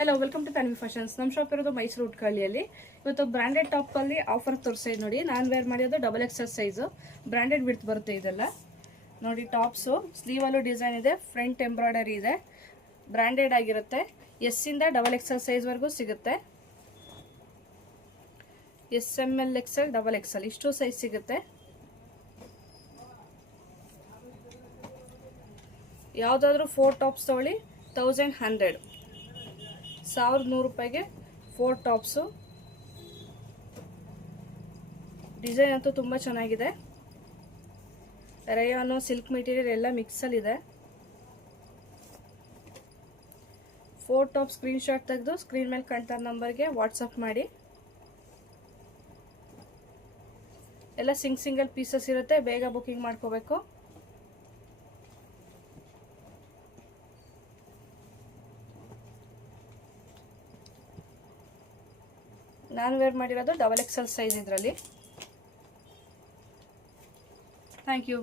Hello, welcome to Tanvi fashions. ನಮ್ಮ shop ಇರೋದು ಮೈಸೂರು ಉಟ್ಕಳ್ಳಿಯಲ್ಲಿ. ಇವತ್ತು ಬ್ರಾಂಡೆಡ್ ಟಾಪ್ ಅಲ್ಲಿ ಆಫರ್ ತೋರಿಸಿದೆ ನೋಡಿ. ನಾನು ವೇರ್ ಮಾಡಿರೋದು XXL ಸೈಜು, ಬ್ರಾಂಡೆಡ್ ವಿಡ್ತ್ ಬರುತ್ತೆ ಇದೆಲ್ಲ ನೋಡಿ. ಟಾಪ್ಸು ಸ್ಲೀವ್ ಅಲ್ಲೂ ಡಿಸೈನ್ ಇದೆ, ಫ್ರಂಟ್ ಎಂಬ್ರಾಯ್ಡರಿ ಇದೆ, ಬ್ರಾಂಡೆಡ್ ಆಗಿರುತ್ತೆ. ಎಸ್ ಇಂದ XXL ಸೈಜ್ ವರೆಗೂ ಸಿಗುತ್ತೆ. SML XL XXL ಇಷ್ಟು ಸೈಜ್ ಸಿಗುತ್ತೆ. ಯಾವುದಾದ್ರೂ 4 ಟಾಪ್ಸ್ ತಗೊಳ್ಳಿ 1100 1100 ರೂಪಾಯಿಗೆ 4 ಟಾಪ್ಸು. ಡಿಸೈನ್ ಅಂತೂ ತುಂಬ ಚೆನ್ನಾಗಿದೆ. ರೇಯಾನು ಸಿಲ್ಕ್ ಮೆಟೀರಿಯಲ್ ಎಲ್ಲ ಮಿಕ್ಸಲ್ಲಿ ಇದೆ. 4 ಟಾಪ್ ಸ್ಕ್ರೀನ್ ಶಾಟ್ ತೆಗೆದು ಸ್ಕ್ರೀನ್ ಮೇಲೆ ಕಾಣ್ತಾ ನಂಬರ್ಗೆ ವಾಟ್ಸಪ್ ಮಾಡಿ. ಎಲ್ಲ ಸಿಂಗಲ್ ಪೀಸಸ್ ಇರುತ್ತೆ, ಬೇಗ ಬುಕಿಂಗ್ ಮಾಡ್ಕೋಬೇಕು. ನಾನು ವೇರ್ ಮಾಡಿರೋದು XXL ಸೈಜ್ ಇದರಲ್ಲಿ. Thank you.